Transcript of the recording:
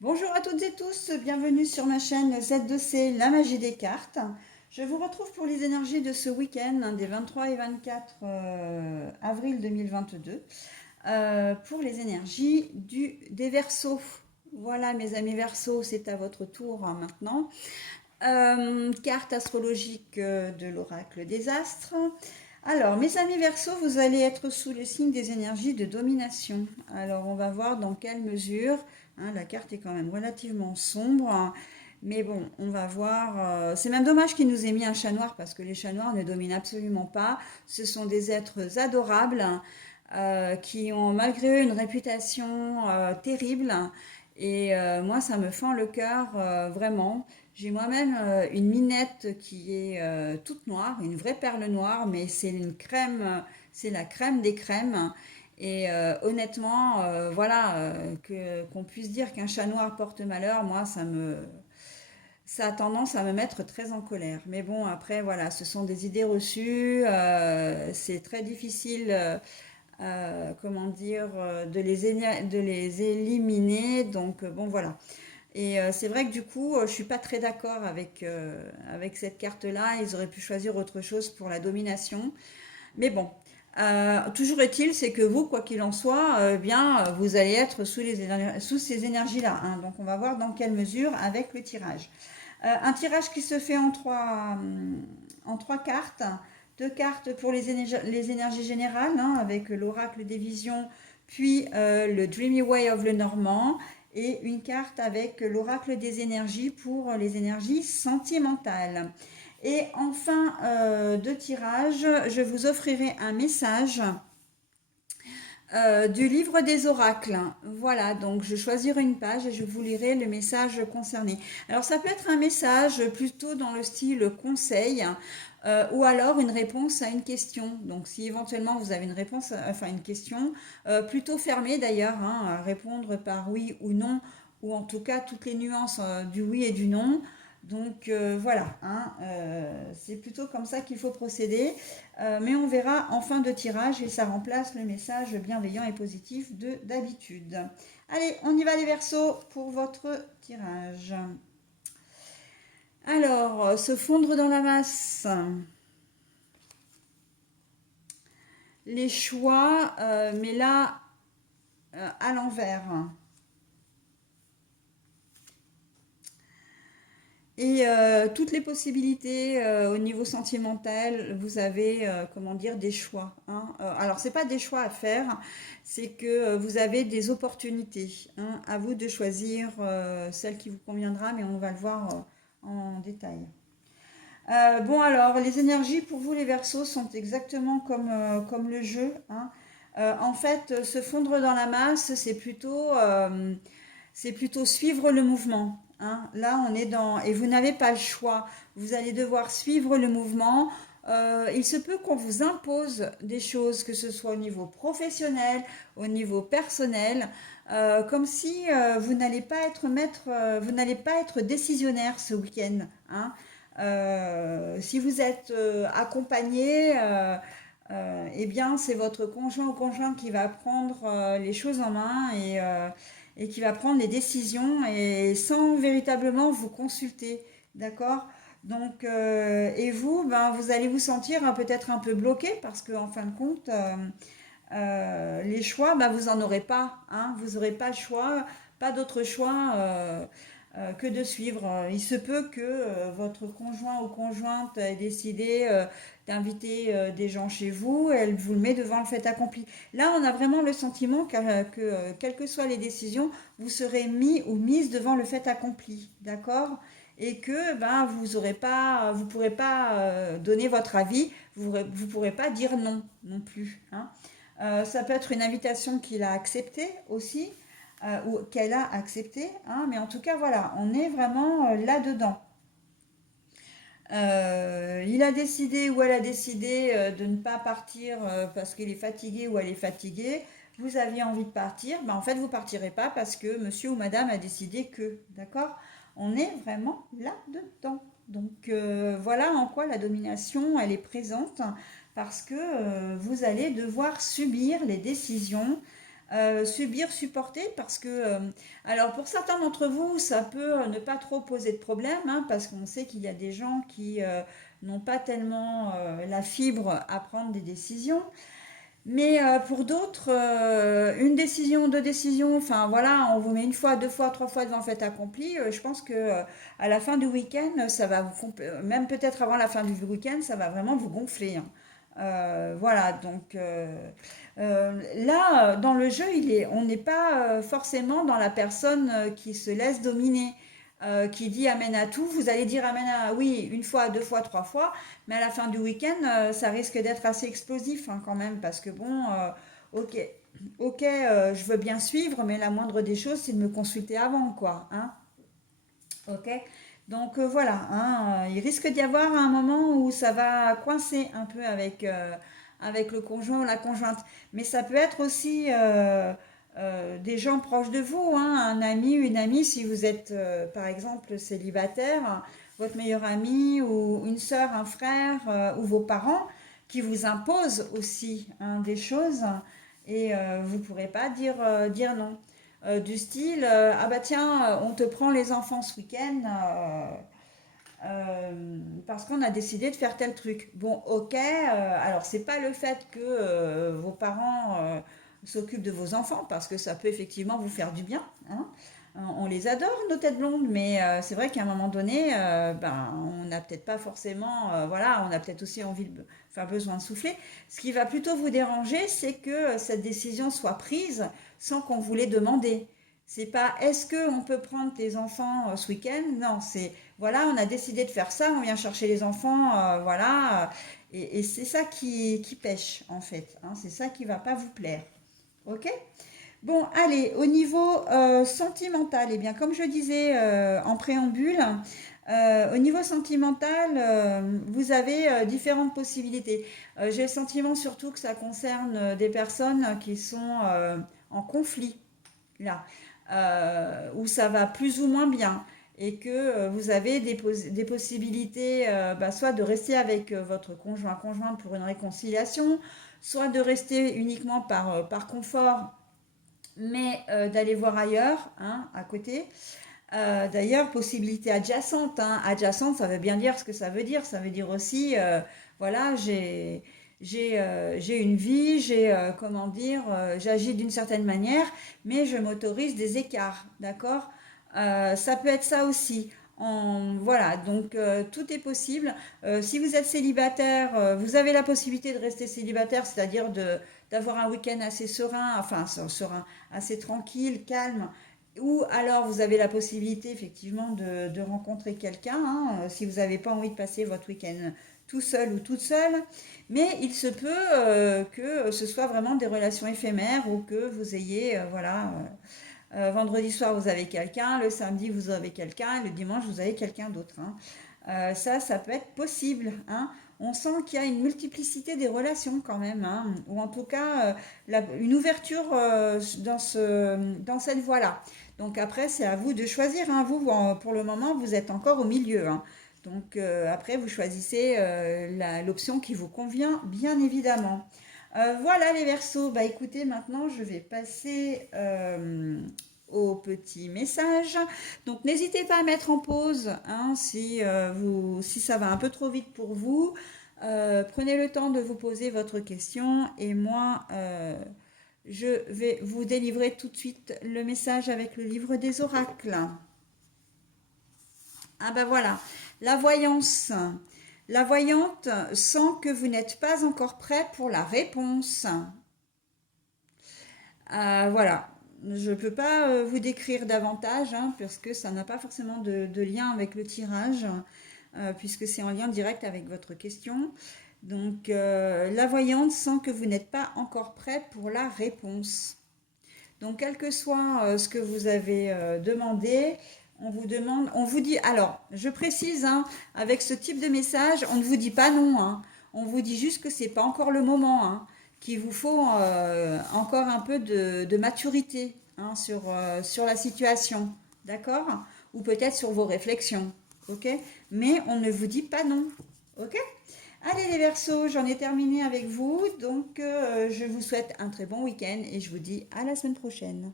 Bonjour à toutes et tous, bienvenue sur ma chaîne Z2C, la magie des cartes. Je vous retrouve pour les énergies de ce week-end, des 23 et 24 avril 2022, pour les énergies des Verseaux. Voilà mes amis Verseaux, c'est à votre tour maintenant. Carte astrologique de l'oracle des astres. Alors, mes amis Verseaux, vous allez être sous le signe des énergies de domination. Alors, on va voir dans quelle mesure. La carte est quand même relativement sombre, hein, mais bon, on va voir. C'est même dommage qu'il nous ait mis un chat noir parce que les chats noirs ne dominent absolument pas. Ce sont des êtres adorables qui ont malgré eux une réputation terrible. Et moi, ça me fend le cœur vraiment. J'ai moi-même une minette qui est toute noire, une vraie perle noire, mais c'est une crème, c'est la crème des crèmes. Et honnêtement, voilà, qu'on puisse dire qu'un chat noir porte malheur, moi, ça a tendance à me mettre très en colère. Mais bon, après, voilà, ce sont des idées reçues, c'est très difficile, comment dire, de les éliminer. Donc, bon, voilà. Et c'est vrai que du coup, je suis pas très d'accord avec cette carte-là. Ils auraient pu choisir autre chose pour la domination. Mais bon, toujours est-il, c'est que vous, quoi qu'il en soit, bien, vous allez être sous ces énergies-là, hein. Donc, on va voir dans quelle mesure avec le tirage. Un tirage qui se fait en trois cartes. Deux cartes pour les énergies générales, hein, avec l'oracle des visions, puis le Dreamy Way of le Normand, et une carte avec l'oracle des énergies pour les énergies sentimentales. Et en fin de tirage, je vous offrirai un message du livre des oracles. Voilà, donc je choisirai une page et je vous lirai le message concerné. Alors ça peut être un message plutôt dans le style conseil ou alors une réponse à une question. Donc si éventuellement vous avez une réponse, enfin une question, plutôt fermée d'ailleurs, hein, à répondre par oui ou non, ou en tout cas toutes les nuances du oui et du non. Donc voilà, hein, c'est plutôt comme ça qu'il faut procéder. Mais on verra en fin de tirage et ça remplace le message bienveillant et positif de d'habitude. Allez, on y va les Verseaux pour votre tirage. Alors, se fondre dans la masse. Les choix, mais là, à l'envers. Et toutes les possibilités au niveau sentimental, vous avez, comment dire, des choix, hein. Alors, c'est pas des choix à faire, c'est que vous avez des opportunités, hein. À vous de choisir celle qui vous conviendra, mais on va le voir en détail. Bon, alors, les énergies pour vous, les Verseaux, sont exactement comme le jeu, hein. En fait, se fondre dans la masse, c'est plutôt suivre le mouvement, hein. Là, on est dans... Et vous n'avez pas le choix. Vous allez devoir suivre le mouvement. Il se peut qu'on vous impose des choses, que ce soit au niveau professionnel, au niveau personnel, comme si vous n'allez pas être maître, vous n'allez pas être décisionnaire ce week-end, hein. Si vous êtes accompagné, eh bien, c'est votre conjoint ou conjointe qui va prendre les choses en main et qui va prendre les décisions et sans véritablement vous consulter, d'accord? Donc, et vous, ben, vous allez vous sentir peut-être un peu bloqué parce qu'en en fin de compte, les choix, ben, vous n'en aurez pas, hein, vous n'aurez pas le choix, pas d'autre choix que de suivre. Il se peut que votre conjoint ou conjointe ait décidé d'inviter des gens chez vous, elle vous le met devant le fait accompli. Là, on a vraiment le sentiment que quelles que soient les décisions, vous serez mis ou mise devant le fait accompli, d'accord? Et que ben, vous pourrez pas donner votre avis, vous pourrez pas dire non non plus, hein. Ça peut être une invitation qu'il a acceptée aussi, ou qu'elle a acceptée, hein, mais en tout cas, voilà, on est vraiment là-dedans. Il a décidé ou elle a décidé de ne pas partir parce qu'il est fatigué ou elle est fatiguée. Vous aviez envie de partir, ben en fait vous partirez pas parce que monsieur ou madame a décidé que, d'accord? On est vraiment là-dedans. Donc voilà en quoi la domination elle est présente parce que vous allez devoir subir les décisions Subir, supporter, parce que, alors pour certains d'entre vous, ça peut ne pas trop poser de problème, hein, parce qu'on sait qu'il y a des gens qui n'ont pas tellement la fibre à prendre des décisions. Mais pour d'autres, une décision, deux décisions, enfin voilà, on vous met une fois, deux fois, trois fois devant le fait accompli. Je pense que à la fin du week-end, ça va même peut-être avant la fin du week-end, ça va vraiment vous gonfler, hein. Voilà, donc là, dans le jeu, on n'est pas forcément dans la personne qui se laisse dominer, qui dit amen à tout. Vous allez dire amen à oui une fois, deux fois, trois fois. Mais à la fin du week-end, ça risque d'être assez explosif, hein, quand même, parce que bon, ok, ok, je veux bien suivre, mais la moindre des choses, c'est de me consulter avant, quoi, hein, ok. Donc voilà, hein, il risque d'y avoir un moment où ça va coincer un peu avec le conjoint ou la conjointe, mais ça peut être aussi des gens proches de vous, hein, un ami, une amie, si vous êtes par exemple célibataire, votre meilleur ami ou une sœur, un frère ou vos parents qui vous imposent aussi, hein, des choses et vous ne pourrez pas dire non. Du style, ah bah tiens, on te prend les enfants ce week-end parce qu'on a décidé de faire tel truc. Bon, ok, alors c'est pas le fait que vos parents s'occupent de vos enfants, parce que ça peut effectivement vous faire du bien, hein. On les adore, nos têtes blondes, mais c'est vrai qu'à un moment donné, ben, on n'a peut-être pas forcément, voilà, on a peut-être aussi envie enfin, besoin de souffler. Ce qui va plutôt vous déranger, c'est que cette décision soit prise sans qu'on vous l'ait demandé. C'est pas est-ce qu'on peut prendre tes enfants ce week-end? Non, c'est voilà, on a décidé de faire ça, on vient chercher les enfants, voilà, et c'est ça qui pêche en fait, hein, c'est ça qui va pas vous plaire, ok? Bon, allez, au niveau sentimental, eh bien, comme je disais en préambule, au niveau sentimental, vous avez différentes possibilités. J'ai le sentiment surtout que ça concerne des personnes qui sont en conflit, là, où ça va plus ou moins bien et que vous avez des possibilités bah, soit de rester avec votre conjointe pour une réconciliation, soit de rester uniquement par confort, mais d'aller voir ailleurs, hein, à côté. D'ailleurs, possibilité adjacente, hein. Adjacente, ça veut bien dire ce que ça veut dire. Ça veut dire aussi, voilà, j'ai une vie, comment dire, j'agis d'une certaine manière, mais je m'autorise des écarts, d'accord? Ça peut être ça aussi. Voilà, donc tout est possible. Si vous êtes célibataire, vous avez la possibilité de rester célibataire, c'est-à-dire d'avoir un week-end assez serein, enfin serein, assez tranquille, calme, ou alors vous avez la possibilité effectivement de rencontrer quelqu'un, hein, si vous n'avez pas envie de passer votre week-end tout seul ou toute seule. Mais il se peut que ce soit vraiment des relations éphémères ou que vous ayez, voilà, vendredi soir vous avez quelqu'un, le samedi vous avez quelqu'un, le dimanche vous avez quelqu'un d'autre, hein. Ça peut être possible, hein. On sent qu'il y a une multiplicité des relations quand même, hein, ou en tout cas une ouverture dans cette voie-là. Donc après, c'est à vous de choisir, hein. Vous, pour le moment, vous êtes encore au milieu, hein. Donc après, vous choisissez l'option qui vous convient, bien évidemment. Voilà les Verseaux. Bah écoutez, maintenant, je vais passer au petit message. Donc n'hésitez pas à mettre en pause, hein, si ça va un peu trop vite pour vous. Prenez le temps de vous poser votre question et moi, je vais vous délivrer tout de suite le message avec le livre des oracles. Ah ben voilà, la voyance. La voyante sent que vous n'êtes pas encore prêt pour la réponse. Voilà, je ne peux pas vous décrire davantage, hein, parce que ça n'a pas forcément de lien avec le tirage, puisque c'est en lien direct avec votre question. Donc, la voyante sent que vous n'êtes pas encore prêt pour la réponse. Donc, quel que soit ce que vous avez demandé, on vous dit, alors, je précise, hein, avec ce type de message, on ne vous dit pas non, hein. On vous dit juste que c'est pas encore le moment, hein, qu'il vous faut encore un peu de maturité, hein, sur la situation, d'accord? Ou peut-être sur vos réflexions, ok? Mais on ne vous dit pas non, ok? Allez les Verseaux, j'en ai terminé avec vous. Donc je vous souhaite un très bon week-end et je vous dis à la semaine prochaine.